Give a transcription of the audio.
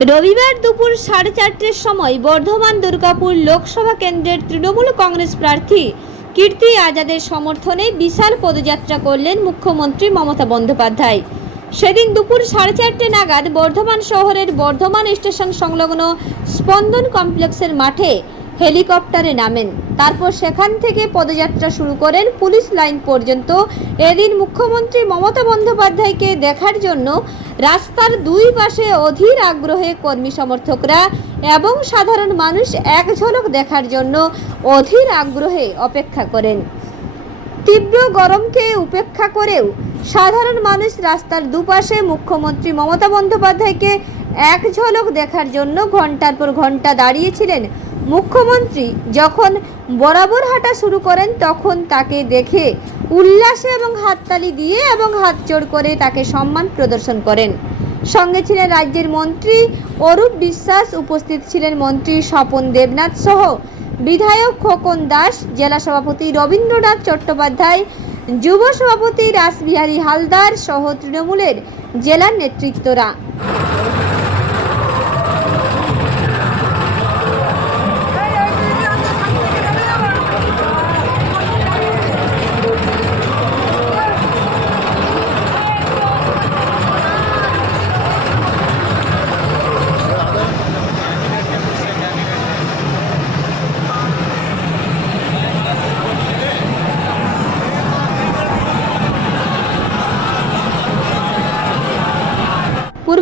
রবিবার দুপুর সাড়ে চারটের সময় বর্ধমান দুর্গাপুর লোকসভা কেন্দ্রের তৃণমূল কংগ্রেস প্রার্থী কীর্তি আজাদের সমর্থনে বিশাল পদযাত্রা করলেন মুখ্যমন্ত্রী মমতা বন্দ্যোপাধ্যায়। সেদিন দুপুর সাড়ে চারটে নাগাদ বর্ধমান শহরের বর্ধমান স্টেশন সংলগ্ন স্পন্দন কমপ্লেক্সের মাঠে হেলিকপ্টারে নামেন। তারপর সেখান থেকে পদযাত্রা শুরু করেন পুলিশ লাইন পর্যন্ত। এদিন মুখ্যমন্ত্রী মমতা বন্দ্যোপাধ্যায়কে দেখার জন্য রাস্তার দুই পাশে অধীর আগ্রহে কর্মী সমর্থকরা এবং সাধারণ মানুষ এক ঝলক দেখার জন্য অধীর আগ্রহে অপেক্ষা করেন। তীব্র গরমকে উপেক্ষা করেও সাধারণ মানুষ রাস্তার দুপাশে মুখ্যমন্ত্রী মমতা বন্দ্যোপাধ্যায়কে এক ঝলক দেখার জন্য ঘণ্টার পর ঘণ্টা দাঁড়িয়েছিলেন মুখ্যমন্ত্রী। যখন বরাবর হাঁটা শুরু করেন, তখন তাকে দেখে উল্লাসে এবং হাততালি দিয়ে এবং হাত জোড় করে তাকে সম্মান প্রদর্শন করেন। সঙ্গে ছিলেন রাজ্যের মন্ত্রী অরূপ বিশ্বাস, উপস্থিত ছিলেন মন্ত্রী স্বপন দেবনাথ সহ বিধায়ক খোকন দাস, জেলা সভাপতি রবীন্দ্রনাথ চট্টোপাধ্যায়, যুব সভাপতি রাসবিহারী হালদার সহ তৃণমূলের জেলার নেতৃত্বরা।